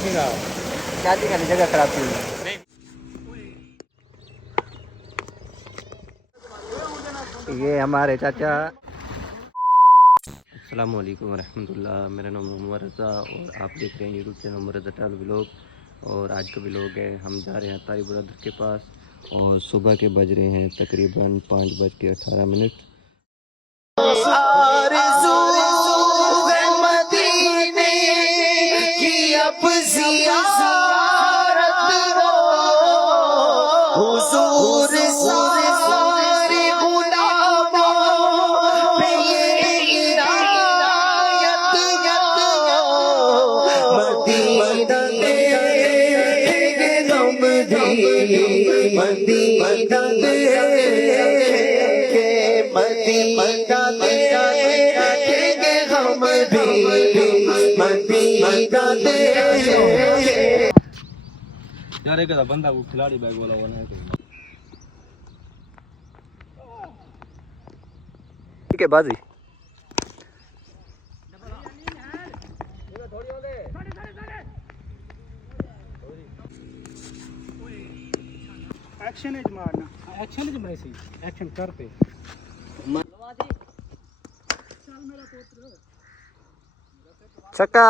पूरा शादी का जगह खराब थी। ये हमारे चाचा। अस्सलाम वालेकुम रहमतुल्लाह। मेरा नाम मोहम्मद रज़ा और आप देख रहे हैं यूट्यूब चैनल रज़ा ट्रैवल व्लॉग। और आज का व्लॉग है, हम जा रहे हैं तारी ब्रदर के पास और सुबह के बज रहे हैं तकरीबन 5:18। यार एक बंदा वो खिलाड़ी बैग वाला होना है ठीक है बाजी। एक्शन है मारना, एक्शन है जमरे से एक्शन करते छक्का।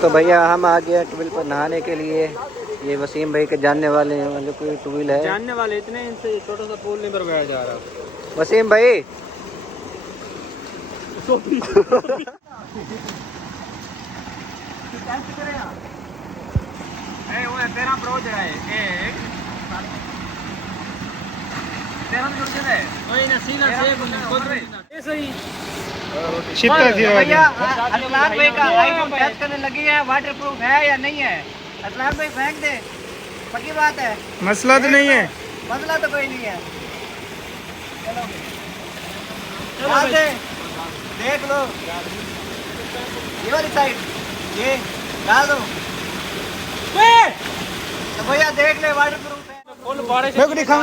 तो भैया हम आ गए टूविल पर नहाने के लिए। ये वसीम भाई के जानने वाले हैं, मतलब कोई टूविल है जानने वाले इतने, इनसे छोटा सा पूल नहीं भरवाया जा रहा। वसीम भाई तेरा प्रोज है भैया असलान भाई का आईफोन टेस्ट करने लगी है, वाटर प्रूफ है या नहीं है। असलान भाई फेंक दे, पक्की बात है, मसला तो नहीं है, मसला तो कोई नहीं है। चलो यहाँ से देख लो, ये वाली साइड ये डाल दो। तो भैया देख ले वाटर प्रूफ है। मेरे को दिखा।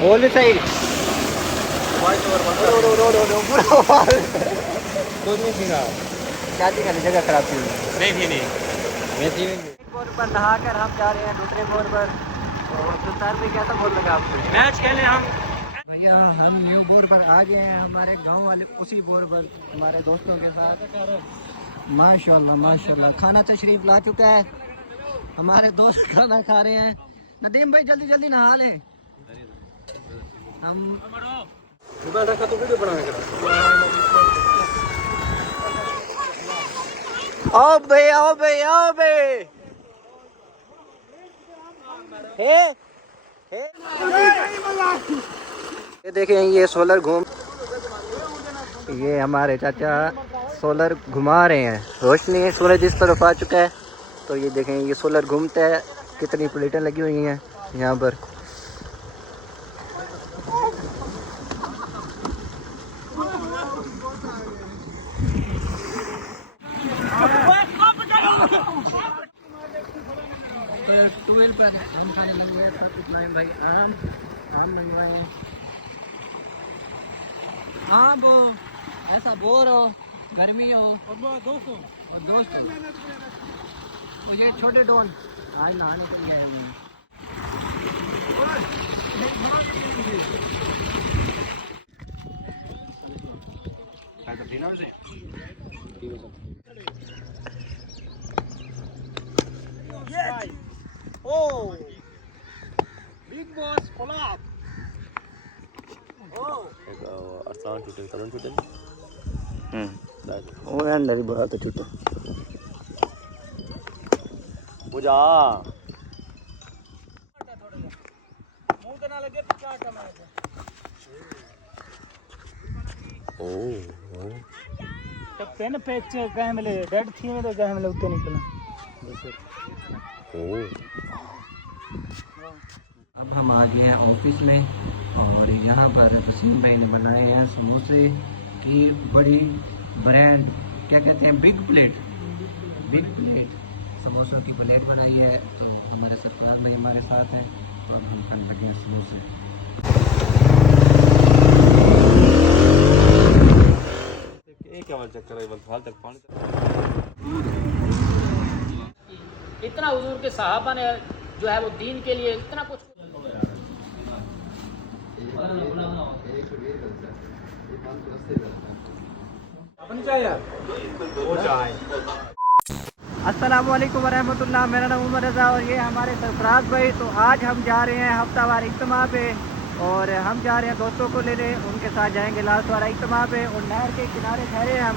बोल भी सही। शादी का जगह खराब थी। नहीं एक बोर पर नहा कर हम जा रहे हैं दूसरे बोर पर। और सुल्तान भी कैसा बोल लगा आपको? मैच खेले हम भैया हम न्यू बोर पर आ गए हैं, हमारे गांव वाले उसी बोर पर हमारे दोस्तों के साथ। माशाल्लाह माशाल्लाह खाना तशरीफ ला चुका है, हमारे दोस्त खाना खा रहे हैं। नदीम भाई जल्दी जल्दी नहा लें। हम मोबाइल रखा तो वीडियो बनाएगा। आओ भाई आओ भाई आओ भाई। ये देखें ये सोलर घूम, ये हमारे चाचा सोलर घुमा रहे हैं। रोशनी सूरज इस तरफ आ चुका है, तो ये देखें ये सोलर घूमता है। कितनी प्लेटें लगी हुई हैं यहाँ पर। ट्वेल्व पर हम खाने लगे हैं भाई आम मंगवाए हैं। हाँ वो ऐसा बोर हो, गर्मी हो और दोस्त और ये छोटे डोन आज नहाने के लिए आए हुए हैं। Bigg Boss collab. Aslan shooting, Salon shooting. वो अंदर ही बहुत छोटे। पूजा मुंह के ना लगे 50 टमाटर। ओ तब पेन पेच गए मिले डेड थी में तो गए मिले उतने निकला। ओ अब हम आ गए हैं ऑफिस में और यहाँ पर वसीम भाई ने बनाए हैं समोसे की बड़ी ब्रांड, क्या कहते हैं, बिग प्लेट समोसों की प्लेट बनाई है। तो हमारे सरफराज भाई हमारे साथ हैं, तो अब हम खाने लगे हैं समोसे। इतना हुजूर के सहाबा ने जो है वो दीन के लिए इतना कुछ अस्सलामुअलैकुम वरहमतुल्लाह। मेरा नाम उमर रज़ा और ये हमारे सरफराज भाई। तो आज हम जा रहे हैं हफ्तावार इज्तिमा पे और हम जा रहे हैं दोस्तों को लेने, उनके साथ जाएंगे लास्ट वाला इज्तिमा पे और नहर के किनारे ठहरे हैं हम।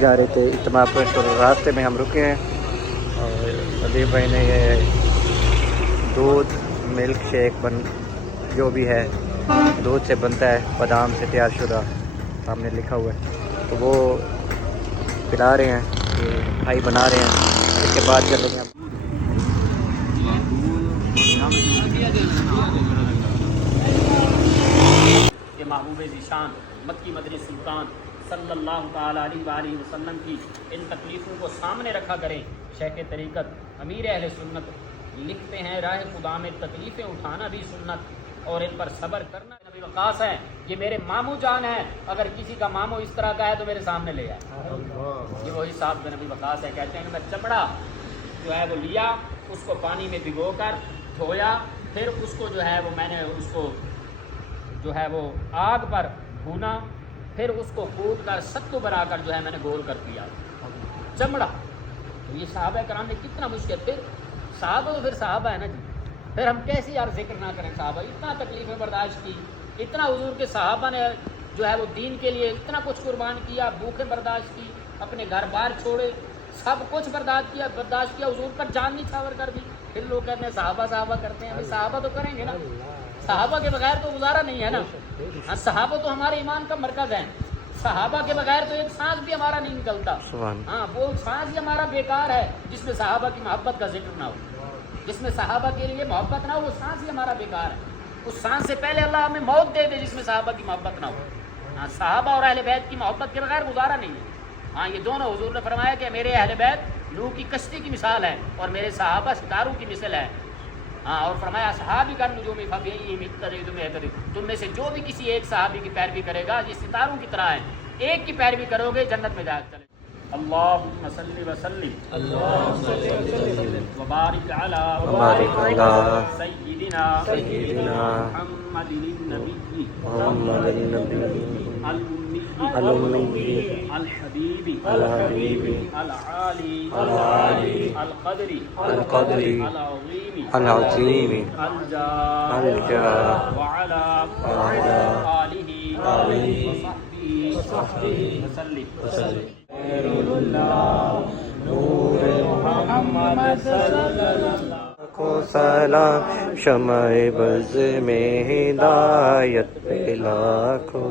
जा रहे थे इज्तिमा पर तो रास्ते में हम रुके हैं और सलीम भाई ने ये दूध मिल्क शेक जो भी है दूध से बनता है, बादाम से तैयार शुदा, सामने लिखा हुआ है, तो वो पिला रहे हैं, ये भाई बना रहे हैं। इसके बाद चलेंगे हम। के महबूब ज़ीशान मक्की मदनी सुल्तान सल्लल्लाहु ताला अलैहि वसल्लम की इन तकलीफ़ों को सामने रखा करें। शेख तरीक़त अमीर अहले सुन्नत लिखते हैं, राह खुदा में तकलीफ़ें उठाना भी सुन्नत और इन पर सब्र करना नबी वक़ास है। ये मेरे मामू जान है, अगर किसी का मामू इस तरह का है तो मेरे सामने ले आए। ये वही साहब नबी वक़ास है, कहते हैं कि मैं चमड़ा जो है वो लिया, उसको पानी में भिगो कर धोया, फिर उसको जो है वो मैंने उसको जो है वो आग पर भूना, फिर उसको कूट कर सत्तू बनाकर जो है मैंने गोल कर दिया चमड़ा। तो ये साहबा कराम ने कितना मुश्किल, फिर साहबा तो फिर साहबा है ना जी, फिर हम कैसे यार जिक्र ना करें। साहबा इतना तकलीफ़ें बर्दाश्त की, इतना हुजूर के साहबा ने जो है वो दीन के लिए इतना कुछ कुर्बान किया, भूखें बर्दाश्त की, अपने घर बार छोड़े, सब कुछ बर्दाश्त किया हुजूर पर जान निछावर कर दी। फिर लोग कहते हैं साहबा करते हैं, भाई साहबा तो करेंगे ना, सहाबा के बगैर तो गुजारा नहीं है ना। हाँ, सहाबा तो हमारे ईमान का मरकज है, सहाबा के बगैर तो एक सांस भी हमारा नहीं निकलता। हाँ, वो सांस ही हमारा बेकार है जिसमें सहाबा की मोहब्बत का जिक्र ना हो, जिसमें सहाबा के लिए मोहब्बत ना हो, वो सांस ही हमारा बेकार है। उस सांस से पहले अल्लाह हमें मौत दे दे जिसमें सहाबा की मोहब्बत ना हो। हाँ, सहाबा और अहले बैत की मोहब्बत के बगैर गुजारा नहीं है। हाँ, ये दोनों हुजूर ने फरमाया कि मेरे अहले बैत नूह की कश्ती की मिसाल है और मेरे सहाबा सितारों की मिसाल है। हाँ, और फरमाया सहाबी का नुजूम तुम में से जो भी किसी एक सहाबी की पैरवी करेगा ये सितारों की तरह है, एक की पैरवी करोगे जन्नत में जा चले। अल्लाहुम्मा सल्लि व सल्लिम व बारिक अला सय्यिदिना मुहम्मदिन नबी al-ummi al-habibi al-ali al-qadri al-azimi al-jah wa ala alihi wa sahbihi wa sallim को सलाम शम्ए बज़ में हिदायत पे लाखों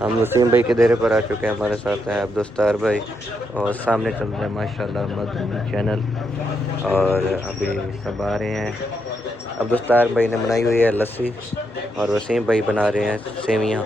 हम वसीम भाई के डेरे पर आ चुके हैं, हमारे साथ हैं अब्दुस्तार भाई और सामने चल रहा है माशाल्लाह मदनी चैनल और अभी सब आ रहे हैं। अब्दुस्तार भाई ने बनाई हुई है लस्सी और वसीम भाई बना रहे हैं सेवियाँ।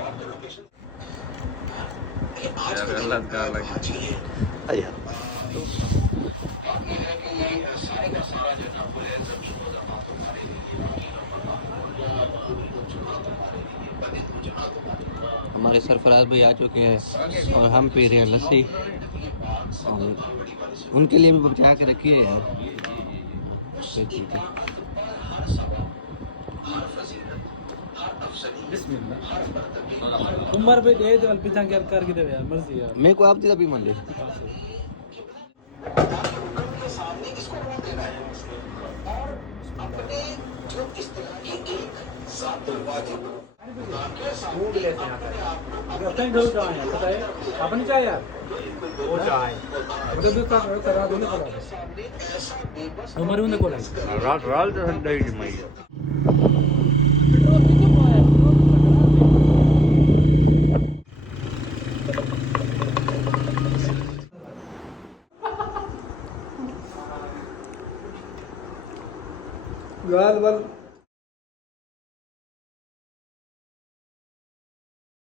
हमारे सरफराज भाई आ चुके हैं और हम पी रहे हैं लस्सी। और उनके लिए भी बचा के रखिए यार। ठीक है। उमर पे दे दे पिता के कर के दे यार मर्जी यार मेरे को आप जी भी मान ले। कहीं गलत है पता है अपनी चाय यार वो चाय उधर भी करा दो ना उमर उन्हें कोला रात रात ठंडा ही जमाई यार